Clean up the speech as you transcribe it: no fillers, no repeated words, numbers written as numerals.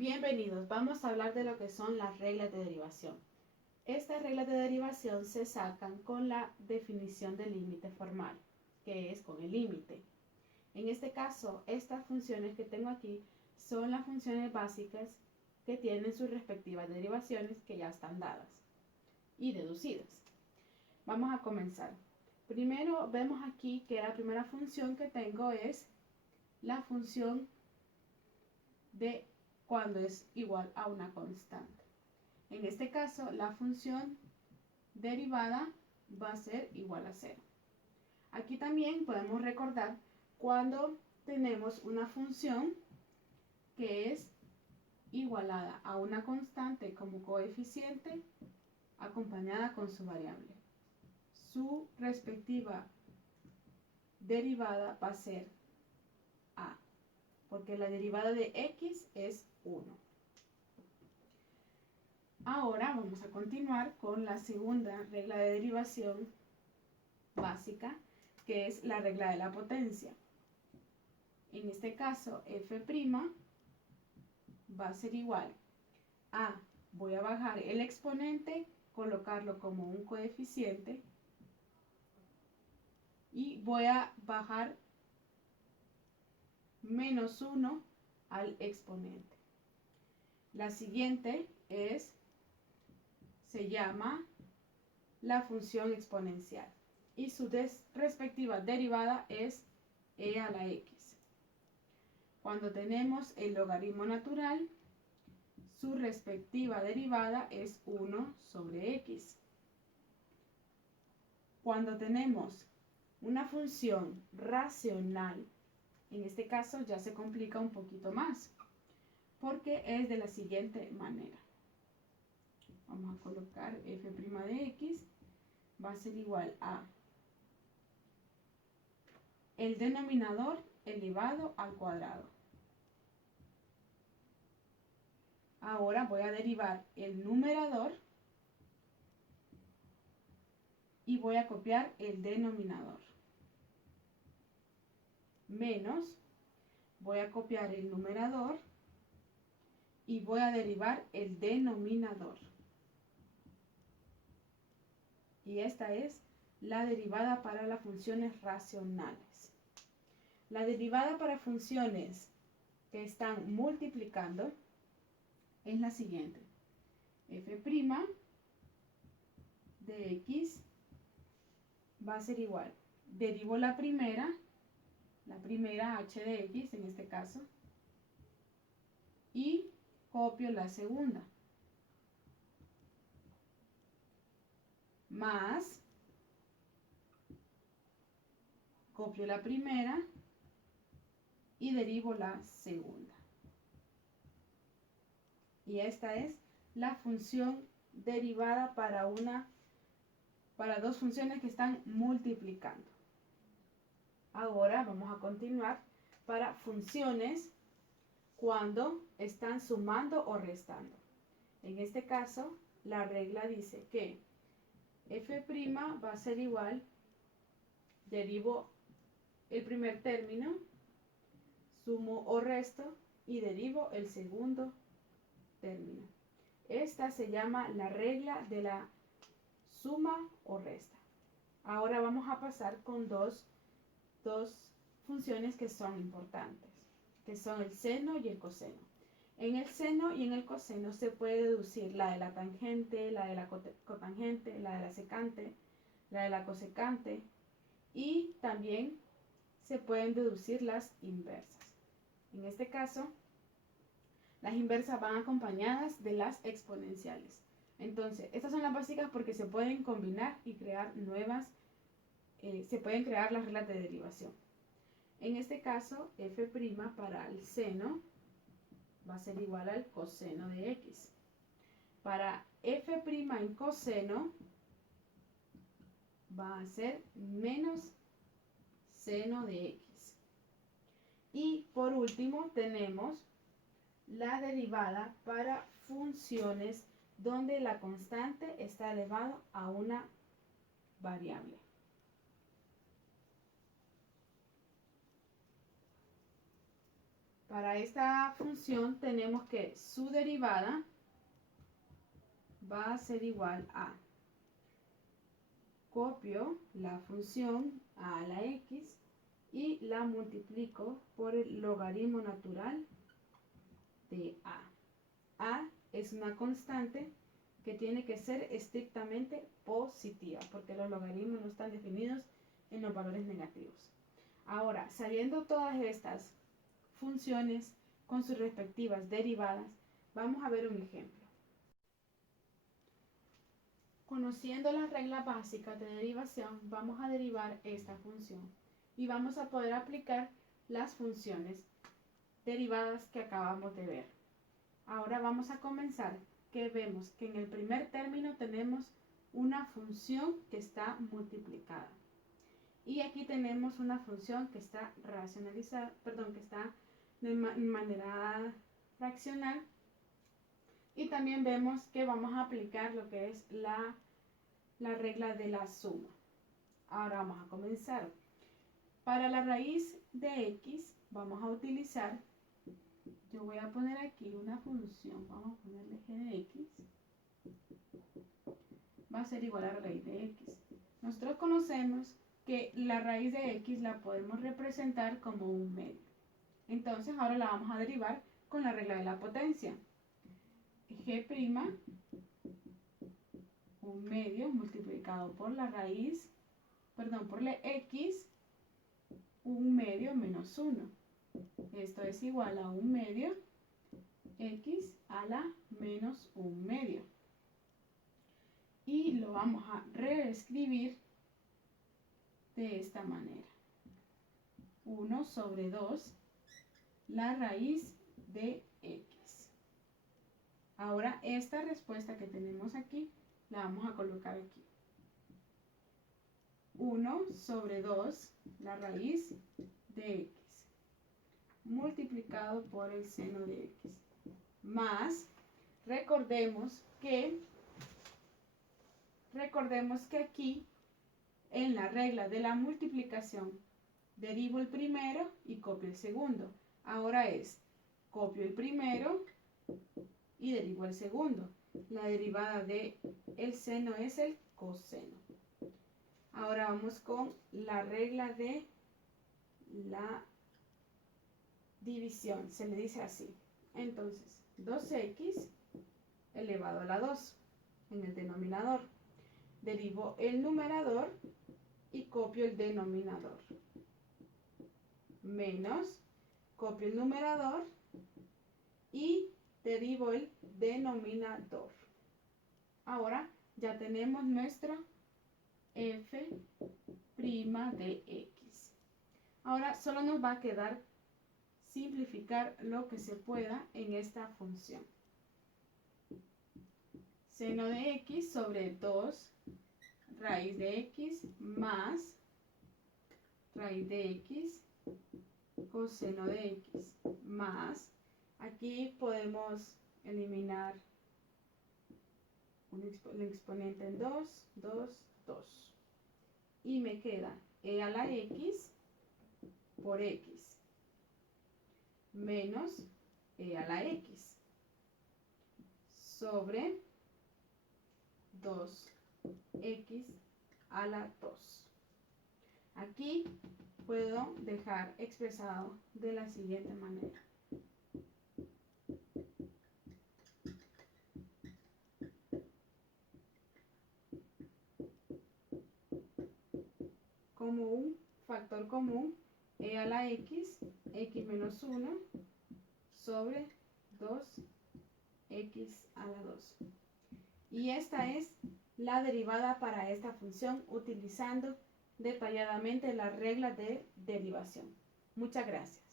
Bienvenidos, vamos a hablar de lo que son las reglas de derivación. Estas reglas de derivación se sacan con la definición del límite formal, que es con el límite. En este caso, estas funciones que tengo aquí son las funciones básicas que tienen sus respectivas derivaciones que ya están dadas y deducidas. Vamos a comenzar. Primero vemos aquí que la primera función que tengo es la función de cuando es igual a una constante. En este caso, la función derivada va a ser igual a 0. Aquí también podemos recordar cuando tenemos una función que es igualada a una constante como coeficiente acompañada con su variable. Su respectiva derivada va a ser a, porque la derivada de x es 1. Ahora vamos a continuar con la segunda regla de derivación básica, que es la regla de la potencia. En este caso, f' va a ser igual a, voy a bajar el exponente, colocarlo como un coeficiente y voy a bajar menos 1 al exponente. La siguiente se llama la función exponencial y su respectiva derivada es e a la x. Cuando tenemos el logaritmo natural, su respectiva derivada es 1 sobre x. Cuando tenemos una función racional, en este caso ya se complica un poquito más, porque es de la siguiente manera. Vamos a colocar f' de x, va a ser igual a el denominador elevado al cuadrado. Ahora voy a derivar el numerador y voy a copiar el denominador. Menos, voy a copiar el numerador y voy a derivar el denominador. Y esta es la derivada para las funciones racionales. La derivada para funciones que están multiplicando es la siguiente. f' de x va a ser igual. Derivo la primera h de x en este caso, y copio la segunda. Más, copio la primera y derivo la segunda. Y esta es la función derivada para dos funciones que están multiplicando. Ahora vamos a continuar para funciones cuando están sumando o restando. En este caso, la regla dice que f' va a ser igual, derivo el primer término, sumo o resto y derivo el segundo término. Esta se llama la regla de la suma o resta. Ahora vamos a pasar con dos funciones que son importantes, que son el seno y el coseno. En el seno y en el coseno se puede deducir la de la tangente, la de la cotangente, la de la secante, la de la cosecante, y también se pueden deducir las inversas. En este caso, las inversas van acompañadas de las exponenciales. Entonces, estas son las básicas porque se pueden combinar y crear nuevas, se pueden crear las reglas de derivación. En este caso, f' para el seno va a ser igual al coseno de x. Para f' en coseno va a ser menos seno de x. Y por último tenemos la derivada para funciones donde la constante está elevada a una variable. Para esta función tenemos que su derivada va a ser igual a, copio la función a la x y la multiplico por el logaritmo natural de a. A es una constante que tiene que ser estrictamente positiva, porque los logaritmos no están definidos en los valores negativos. Ahora, sabiendo todas estas funciones con sus respectivas derivadas, vamos a ver un ejemplo. Conociendo las reglas básicas de derivación, vamos a derivar esta función y vamos a poder aplicar las funciones derivadas que acabamos de ver. Ahora vamos a comenzar, que vemos que en el primer término tenemos una función que está multiplicada. Y aquí tenemos una función que está racionalizada, que está de manera fraccional. Y también vemos que vamos a aplicar lo que es la regla de la suma. Ahora vamos a comenzar. Para la raíz de x vamos a utilizar, yo voy a poner aquí una función, vamos a ponerle g de x, va a ser igual a la raíz de x. Nosotros conocemos que la raíz de x la podemos representar como un medio. Entonces ahora la vamos a derivar con la regla de la potencia. G', un medio multiplicado por la raíz, por la x, un medio menos 1. Esto es igual a un medio x a la menos un medio. Y lo vamos a reescribir de esta manera. 1 sobre 2, la raíz de x. Ahora esta respuesta que tenemos aquí, la vamos a colocar aquí. 1 sobre 2, la raíz de x, multiplicado por el seno de x, más, recordemos que aquí, en la regla de la multiplicación, derivo el primero y copio el segundo. Ahora es, copio el primero y derivo el segundo. La derivada de el seno es el coseno. Ahora vamos con la regla de la división. Se le dice así. Entonces, 2x elevado a la 2 en el denominador. Derivo el numerador y copio el denominador. Menos, copio el numerador y derivo el denominador. Ahora ya tenemos nuestra f' de x. Ahora solo nos va a quedar simplificar lo que se pueda en esta función. Seno de x sobre 2 raíz de x más raíz de x coseno de x más, aquí podemos eliminar el exponente en 2, 2, 2. Y me queda e a la x por x menos e a la x sobre 2x a la 2. Aquí puedo dejar expresado de la siguiente manera. Como un factor común, e a la x menos 1 sobre 2x a la 2. Y esta es la derivada para esta función utilizando detalladamente las reglas de derivación. Muchas gracias.